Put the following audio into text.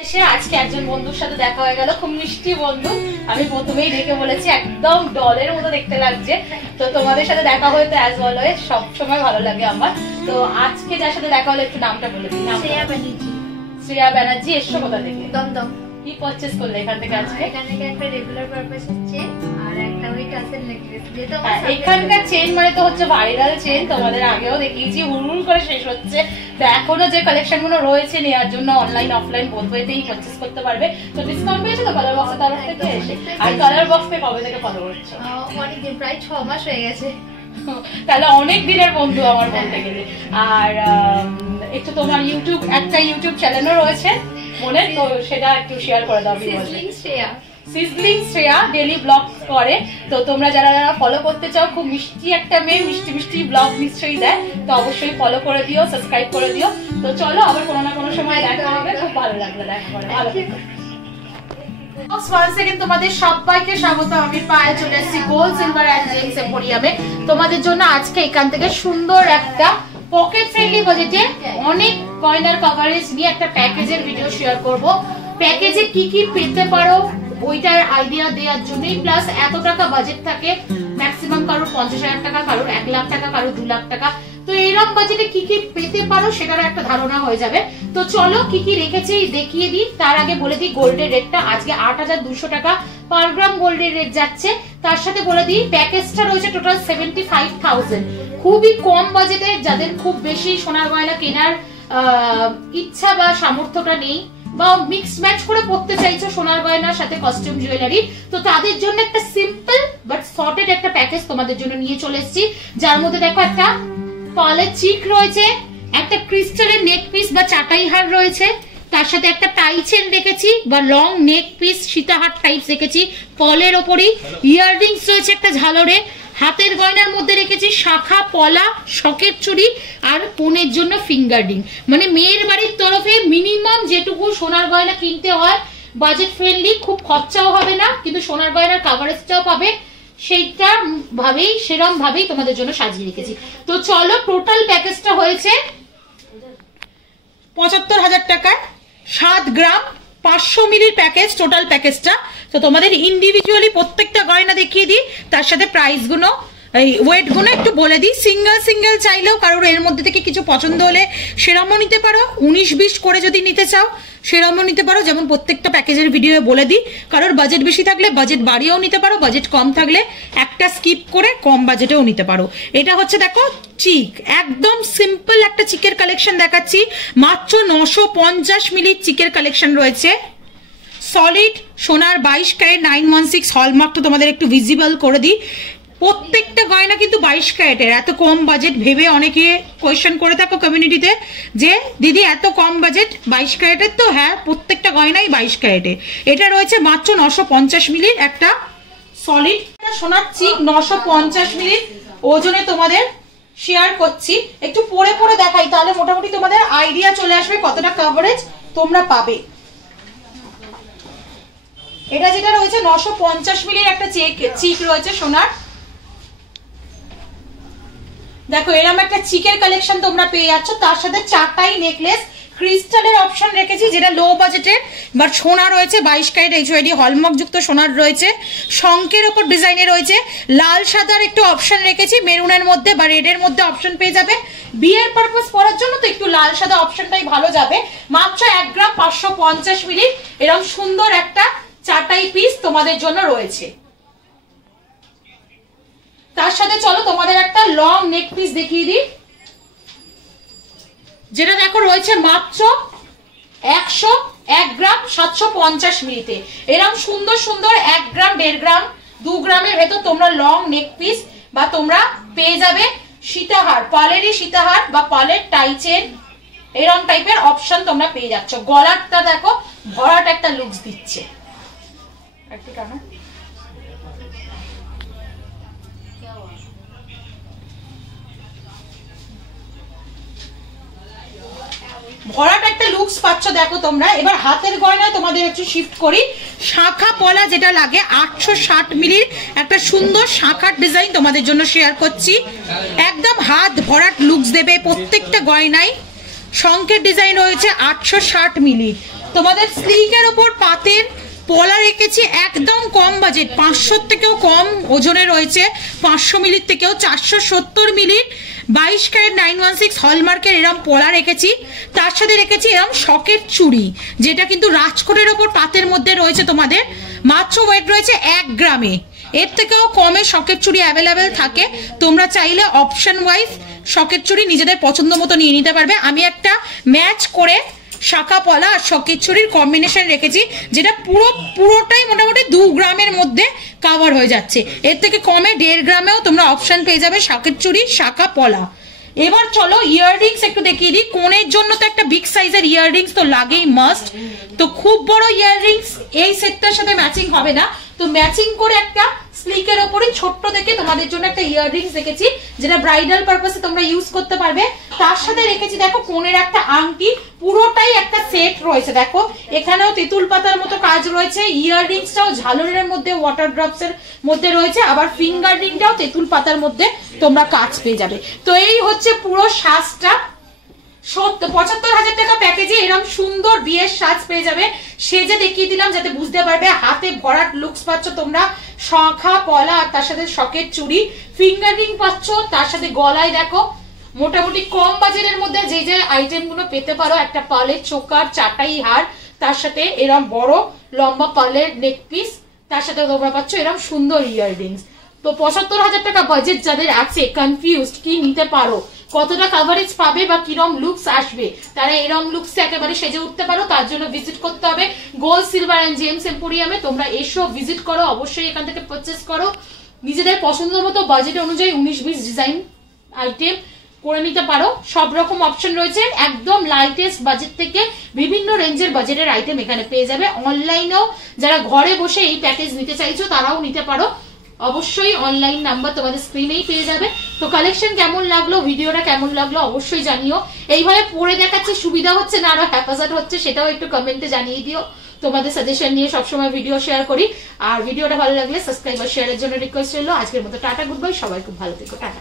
আজকে একজন বন্ধুর সাথে দেখা হয়ে গেল, খুব মিষ্টি বন্ধু। আমি প্রথমেই দেখে বলেছি একদম ডলের মতো দেখতে লাগছে। তো তোমাদের সাথে দেখা হয়ে তো অ্যাজ অলওয়েজ সব সময় ভালো লাগে আমার। তো আজকে যার সাথে দেখা হলো একটু নামটা বলে দিই। শ্রেয়া ব্যানার্জি। শ্রেয়া ব্যানার্জি, এসছো কোথা থেকে? দমদম। কি পারচেজ করলে এখান থেকে আজকে? এখান থেকে একটা রেগুলার পারপাস হচ্ছে আর একটা ওই টাসেল নেকলেস। যেটা এখানকার চেন মানে তো হচ্ছে ভাইরাল চেন, তোমাদের আগেও দেখিয়েছি, হুড় করে শেষ হচ্ছে। তো এখনো যে কালেকশন গুলো রয়েছে নেওয়ার জন্য অনলাইন অফলাইন বোথ ওয়েতেই পারচেজ করতে পারবে। তো ডিসকাউন্ট পেয়েছো তো কালার বক্সের তরফ থেকে এসে? আর কালার বক্সকে কবে থেকে ফলো করছো? অনেকদিন, প্রায় 6 মাস হয়ে গেছে। তাহলে অনেক দিনের বন্ধু আমার বলতে গেলে। আর একটু তোমার ইউটিউব, একটা ইউটিউব চ্যানেলও রয়েছে মনে, তো সেটা একটু শেয়ার করে দাও। সিজলিং শ্রেয়া ডেইলি ব্লগ করে। তো তোমরা যারা যারা ফলো করতে চাও, খুব মিষ্টি একটা মেয়ে, মিষ্টি মিষ্টি ব্লগ নিশ্চয়ই দেয়, তো অবশ্যই ফলো করে দিও, সাবস্ক্রাইব করে দিও। তো চলো আবার কোনো না কোনো সময় দেখা হবে। খুব ভালো লাগলো দেখা করে। ভালো থেকো। তোমাদের সবাইকে স্বাগত। আমি পায়ে চলে এসেছি গোল্ড সিলভার এন্ড জেমস এম্পোরিয়ামে। তোমাদের জন্য আজকে এখান থেকে সুন্দর একটা পকেট ফ্রেন্ডলি বাজেটে অনেক গয়নার কভারেজ নিয়ে একটা প্যাকেজের ভিডিও শেয়ার করব। প্যাকেজে কি কি পেতে পারো ওইটার আইডিয়া দেওয়ার জন্যই, প্লাস এত টাকা বাজেট থাকে ম্যাক্সিমাম কারোর 50,000 টাকা, কারোর 1 লাখ টাকা, কারোর 2 লাখ টাকা। তো এইরকম বাজেটে কি কি পেতে পারো সেটার একটা ধারণা হয়ে যাবে। তো চলো কি কি রেখেছি দেখিয়ে দিই। তার আগে বলে দিই গোল্ডের রেটটা আজকে 8,200 টাকা পার গ্রাম গোল্ডের রেট যাচ্ছে। তার সাথে বলে দিই প্যাকেজটা রয়েছে টোটাল 75,000। খুবই কম বাজেটে, যাদের খুব বেশি সোনার গয়না কেনার ইচ্ছা বা সামর্থ্যটা নেই, বা মিক্স ম্যাচ করে পড়তে চাইছো সোনার গয়নার সাথে কস্টিউম জুয়েলারি, তো তাদের জন্য একটা সিম্পল বাট সর্টেড একটা প্যাকেজ তোমাদের জন্য নিয়ে চলে এসেছি। যার মধ্যে দেখো একটা পার্লের চিক রয়েছে, একটা ক্রিস্টালের নেক পিস বা চাটাই হার রয়েছে, তার সাথে একটা টাই চেন রেখেছি বা লং নেক পিস সীতাহার টাইপ রেখেছি পলের ওপরই। ইয়াররিংস রয়েছে একটা ঝালরে। হাতের গয়নার মধ্যে রেখেছি শাখা পলা, শকের চুড়ি আর কোণের জন্য ফিঙ্গার রিং। মানে মেয়ের বাড়ির তরফে মিনিমাম যেটুকু সোনার গয়না কিনতে হয়, বাজেট ফ্রেন্ডলি, খুব খরচাও হবে না, কিন্তু সোনার গয়নার কাভারেজটাও পাবে, সেইটা ভাবেই সেরকম ভাবেই তোমাদের জন্য সাজিয়ে রেখেছি। তো চলো, টোটাল প্যাকেজটা হয়েছে 75,000 টাকায় 7 গ্রাম 500 মিলির প্যাকেজ টোটাল প্যাকেজটা। তো তোমাদের ইন্ডিভিজুয়ালি প্রত্যেকটা গয়না দেখিয়ে দিই, তার সাথে প্রাইস গুলো, এই ওয়েট গুলো একটু বলে দিই। সিঙ্গেল সিঙ্গেল চাইলেও কারোর এর মধ্যে থেকে কিছু পছন্দ হলে সেরমও নিতে পারো, 19-20 করে যদি নিতে চাও সেরমও নিতে পারো, যেমন প্রত্যেকটা প্যাকেজের ভিডিও বলে দিই। কারোর বাজেট বেশি থাকলে বাজেট বাড়িয়েও নিতে পারো, বাজেট কম থাকলে একটা স্কিপ করে কম বাজেটেও নিতে পারো। এটা হচ্ছে দেখো চিক, একদম সিম্পল একটা চিকের কালেকশন দেখাচ্ছি। মাত্র 950 মিলির চিকের কালেকশন রয়েছে। সলিড সোনার 22 ক্যারেট 916 হলমার্ক, তো তোমাদের একটু ভিজিবল করে দিই। প্রত্যেকটা গয়না কিন্তু 22 ক্যারেটের। এত কম বাজেট ভেবে অনেকে কোয়েশ্চেন করে থাকো কমিউনিটিতে যে দিদি এত কম বাজেট 22 ক্যারেটের, তো হ্যাঁ প্রত্যেকটা গয়নাই 22 ক্যারেটের। এটা রয়েছে মাত্র 950 মিলির একটা সলিড সোনার চিক, 950 মিলির ওজনে তোমাদের শেয়ার করছি। একটু পরে পরে দেখাই, তাহলে মোটামুটি তোমাদের আইডিয়া চলে আসবে কতটা কভারেজ তোমরা পাবে। এটা যেটা রয়েছে 950 মিলির একটা চিক রয়েছে সোনার। দেখো এরকম একটা চিকের কালেকশন তোমরা পেয়ে যাচ্ছ, তার সাথে চাটাই নেকলেস ক্রিস্টালের অপশন রেখেছি, যেটা লো বাজেটের, বাট সোনা রয়েছে 22 ক্যারেট এইচওআইডি হলমার্ক যুক্ত সোনার রয়েছে। শঙ্কের ওপর ডিজাইনে রয়েছে, লাল সাদার একটু অপশন রেখেছি, মেরুনের মধ্যে বা রেডের মধ্যে অপশন পেয়ে যাবে। বিয়ের পারপাস পরার জন্য তো একটু লাল সাদা অপশনটাই ভালো যাবে। মাত্র 1 গ্রাম 550 মিলি এরকম সুন্দর একটা চাটাই পিস তোমাদের জন্য রয়েছে। তার সাথে চলো তোমাদের একটা লং নেক পিস দেখিয়ে দিই, যেটা দেখো রয়েছে মাত্র 101 গ্রাম 750 মিলিতে। এরকম সুন্দর সুন্দর 1 গ্রাম 1.5 গ্রাম 2 গ্রামের ভেতর তোমরা লং নেক পিস বা তোমরা পেয়ে যাবে সীতাহার, পালেরই সীতাহার বা পালের টাই চেন, এরকম টাইপের অপশন তোমরা পেয়ে যাচ্ছ। গলাটা দেখো ভরাট একটা লুকস দিচ্ছে। একটু টানো, ভরাট একটা লুকস পাচ্ছ দেখো তোমরা। এবার হাতের গয়না তোমাদের একটু শিফট করি। শাখা পলা যেটা লাগে 860 মিলির একটা সুন্দর শাখার ডিজাইন তোমাদের জন্য শেয়ার করছি। একদম হাত ভরাট লুকস দেবে প্রত্যেকটা গয়নায়। শঙ্কের ডিজাইন রয়েছে 860 মিলি, তোমাদের স্লিকের ওপর পাতের পলা রেখেছি একদম কম বাজেট, 500 থেকেও কম ওজনে রয়েছে, 500 মিলির থেকেও 470 মিলির 22 ক্যারেট 916 হলমার্কের এরম পলা রেখেছি। তার সাথে রেখেছি এরম শকের চুড়ি, যেটা কিন্তু রাজকোটের ওপর পাতের মধ্যে রয়েছে। তোমাদের মাত্র ওয়েট রয়েছে 1 গ্রামে, এর থেকেও কমে শকের চুড়ি অ্যাভেলেবেল থাকে। তোমরা চাইলে অপশন ওয়াইজ শকের চুড়ি নিজেদের পছন্দ মতো নিয়ে নিতে পারবে। আমি একটা ম্যাচ করে শাখা পলা আর শকের চুড়ির কম্বিনেশন রেখেছি, যেটা পুরোটাই মোটামুটি 2 গ্রামের মধ্যে কাভার হয়ে যাচ্ছে। এর থেকে কমে 1.5 গ্রামেও তোমরা অপশন পেয়ে যাবে শকের চুড়ি শাখা পলা। এবার চলো ইয়াররিংস একটু দেখিয়ে দিই। কোণের জন্য তো একটা বিগ সাইজের ইয়াররিংস তো লাগেই মাস্ট। তো খুব বড় ইয়াররিংস এই সেটটার সাথে ম্যাচিং হবে না, তো ম্যাচিং করে একটা স্লিকের ওপরে ছোট্ট দেখে তোমাদের জন্য একটা ইয়াররিংস রেখেছি, যেটা ব্রাইডাল পারপাসে তোমরা ইউজ করতে পারবে। তার সাথে রেখেছি দেখো কোণের একটা আংটি, পুরোটাই একটা সেট রয়েছে। দেখো এখানেও তেঁতুল পাতার মতো কাজ রয়েছে, ইয়াররিংসটাও ঝালরের মধ্যে ওয়াটার ড্রপস এর মধ্যে রয়েছে, আবার ফিঙ্গার রিংটাও তেঁতুল পাতার মধ্যে তোমরা কাজ পেয়ে যাবে। তো এই হচ্ছে পুরো সাজটা। 75,000 টাকা প্যাকেজে এরকম সুন্দর বিয়ের সাজ পেয়ে যাবে। সেজে দেখিয়ে দিলাম যাতে বুঝতে পারবে, হাতে ভরাট লুকস পাচ্ছ তোমরা, শাখা পলা আর তার সাথে শকের চুড়ি, ফিঙ্গার রিং পাচ্ছ, তার সাথে গলায় দেখো মোটামুটি কম বাজেটের মধ্যে যে যে আইটেম গুলো পেতে পারো, একটা পার্লের চোকার চাটাই হার, তার সাথে এরম বড় লম্বা পার্লের নেক পিস, তার সাথে তোমরা পাচ্ছ এরম সুন্দর ইয়াররিংস। তো 75,000 টাকা বাজেট যাদের আছে, কনফিউজড কি নিতে পারো, কতটা কভারেজ পাবে বা কিরম লুকস আসবে, তারা এরম লুকস একেবারে সেজে উঠতে পারো। তার জন্য ভিজিট করতে হবে গোল্ড সিলভার এন্ড জেমস এম্পোরিয়ামে। তোমরা এসো, ভিজিট করো, অবশ্যই এখান থেকে পারচেস করো। নিজেদের পছন্দ মতো বাজেট অনুযায়ী 19-20 ডিজাইন আইটেম করে নিতে পারো। সব রকম অপশন রয়েছে, একদম লাইটেস্ট বাজেট থেকে বিভিন্ন রেঞ্জের বাজেটের আইটেম এখানে পেয়ে যাবে। অনলাইনেও যারা ঘরে বসে এই প্যাকেজ নিতে চাইছো তারাও নিতে পারো। অবশ্যই অনলাইন নাম্বার তোমাদের স্ক্রিনেই পেয়ে যাবে। তো কালেকশন কেমন লাগলো, ভিডিওটা কেমন লাগলো অবশ্যই জানিও। এইভাবে পরে দেখাচ্ছে সুবিধা হচ্ছে না আরো হ্যাপাজার্ড হচ্ছে, সেটাও একটু কমেন্টে জানিয়ে দিও। তোমাদের সাজেশন নিয়ে সবসময় ভিডিও শেয়ার করি। আর ভিডিওটা ভালো লাগলে সাবস্ক্রাইব আর শেয়ারের জন্য রিকোয়েস্ট রইলো। আজকের মতো টাটা, গুড বাই, সবাই খুব ভালো থেকো, টাটা।